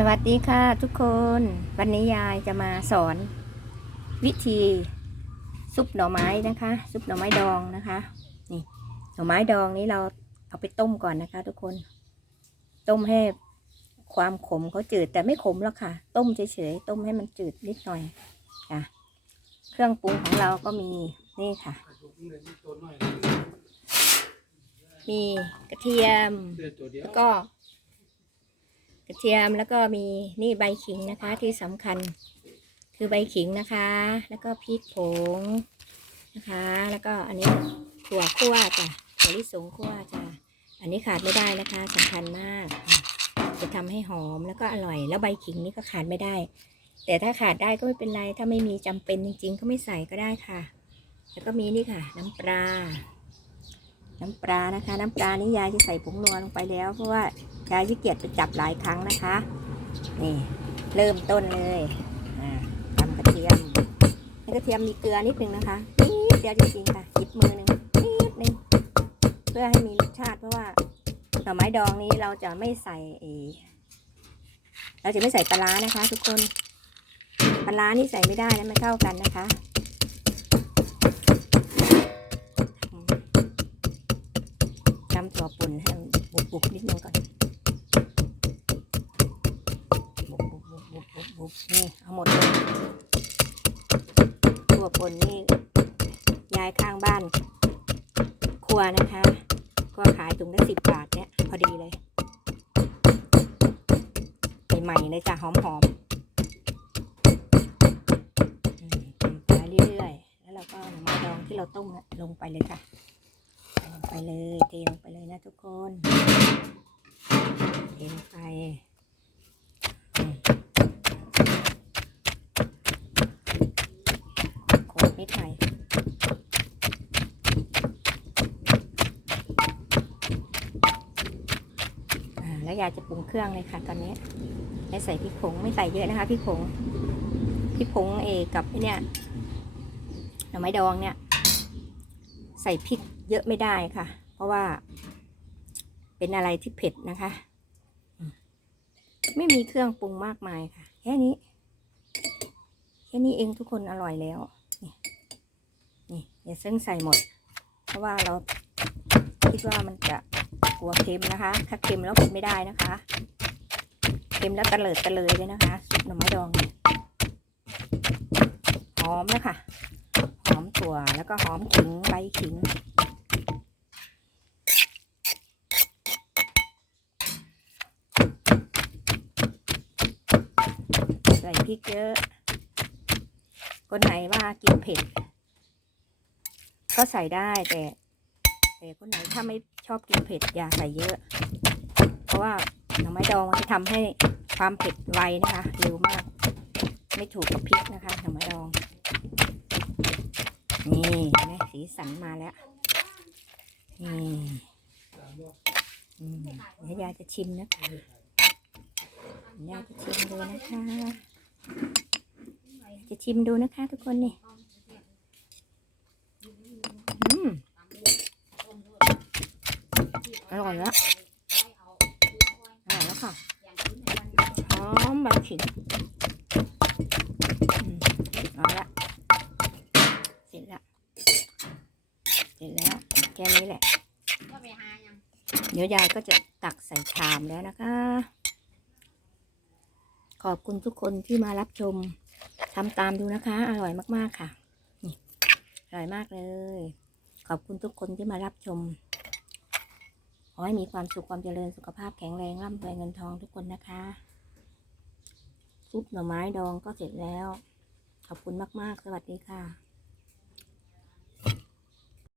สวัสดีค่ะทุกคนวันนี้ยายจะมาสอน วิธีซุปหน่อไม้นะคะ ซุปหน่อไม้ดองนะคะนี่หน่อไม้ดองนี้เราเอาไปต้มก่อนนะคะ ทุกคน ต้มให้ความขมเขาจืดแต่ไม่ขมหรอกค่ะ ต้มเฉยๆต้มให้มันจืดนิดหน่อยค่ะเครื่องปรุงของเราก็มีนี่ค่ะ มีกระเทียมแล้วก็ กระเทียมแล้วก็มีนี่ใบขิงนะคะที่สำคัญ คือใบขิงนะคะ แล้วก็พริกผงนะคะ แล้วก็อันนี้ถั่วคั่วจ้ะถั่วลิสงคั่วจ้ะอันนี้ขาดไม่ได้นะคะสำคัญมาก จะทำให้หอมแล้วก็อร่อย แล้วใบขิงนี่ก็ขาดไม่ได้ แต่ถ้าขาดได้ก็ไม่เป็นไร ถ้าไม่มีจำเป็นจริงๆ ก็ไม่ใส่ก็ได้ค่ะ แล้วก็มีนี่ค่ะ น้ำปลา น้ำปลานะคะ น้ำปลานี่ยายจะใส่ผงนัวลงไปแล้ว เพราะว่ายายขี้เกียจไปจับหลายครั้งนะคะ นี่เริ่มต้นเลยอ่าทำกระเทียมให้กระเทียมมีเกลือนิดนึงนะคะนิดเดียวจริงๆค่ะหยิบมือหนึ่งนิดนึงเพื่อให้มีรสชาติเพราะว่าหน่อไม้ดองนี้เราจะไม่ใส่เอเราจะไม่ใส่ปลาร้านะคะ ทุกคนปลาร้านี่ใส่ไม่ได้นะมันเข้ากันนะคะ ตัวปุ่นให้บุบบุบนิดนึงก่อนบุบบุบบุบบุบบุบบุบนี่เอาหมดเลยตัวป่นนี่ยายข้างบ้าน ครัวนะคะ ก็ขายถุงละสิบบาทเนี่ยพอดีเลยใหม่ๆเลยจ้ะหอมๆอืมไปเรื่อยๆแล้วเราก็เอาหน่อไม้ดองที่เราต้มลงไปเลยค่ะ ไปเลยเทลงไปเลยนะทุกคนเทลงไปโขลกนิดหน่อยอ่าแล้วยายจะปรุงเครื่องเลยค่ะตอนนี้ไม่ใส่พริกผงไม่ใส่เยอะนะคะพริกผงพริกผงเอกับเนี่ยหน่อไม้ดองเนี่ย ใส่พริก เยอะไม่ได้ค่ะ เพราะว่า เป็นอะไรที่เผ็ดนะคะ ไม่มีเครื่องปรุงมากมายค่ะ แค่นี้ แค่นี้เองทุกคนอร่อยแล้ว นี่นี่อย่าซึ่งใส่หมด เพราะว่าเราคิดว่ามันจะกลัวเค็มนะคะ ถ้าเค็มแล้วกินไม่ได้นะคะเค็มแล้วตะเลิดตะเลยเลยนะคะซุปหน่อไม้ดองหอมนะคะหอมถั่วแล้วก็หอมขิงใบขิง ใส่ พริกเยอะ คนไหนว่ากินเผ็ด ก็ใส่ได้แต่แต่คนไหนถ้าไม่ชอบกินเผ็ดอย่าใส่เยอะ เพราะว่าหน่อไม้ดองมันจะทำให้ความเผ็ดไวนะคะเร็วมาก ไม่ถูกกับพริกนะคะหน่อไม้ดอง นี่นสีสันมาแล้ว นี่เดี๋ยวยายจะชิมนะคะยายจะชิมดูนะคะ จะชิมดูนะคะทุกคนนี่อืมอร่อยแล้วอร่อยแล้วค่ะหอมแบบขิงอืมเอาละเสร็จแล้วเสร็จแล้วแค่นี้แหละ เดี๋ยวยายก็จะตักใส่ชามแล้วนะคะ ขอบคุณทุกคนที่มารับชมทำตามดูนะคะ อร่อยมากๆค่ะนี่อร่อยมากเลย ขอบคุณทุกคนที่มารับชมขอให้มีความสุขความเจริญสุขภาพแข็งแรงร่ำรวยเงินทองทุกคนนะคะซุปหน่อไม้ดองก็เสร็จแล้ว ขอบคุณมากๆ สวัสดีค่ะ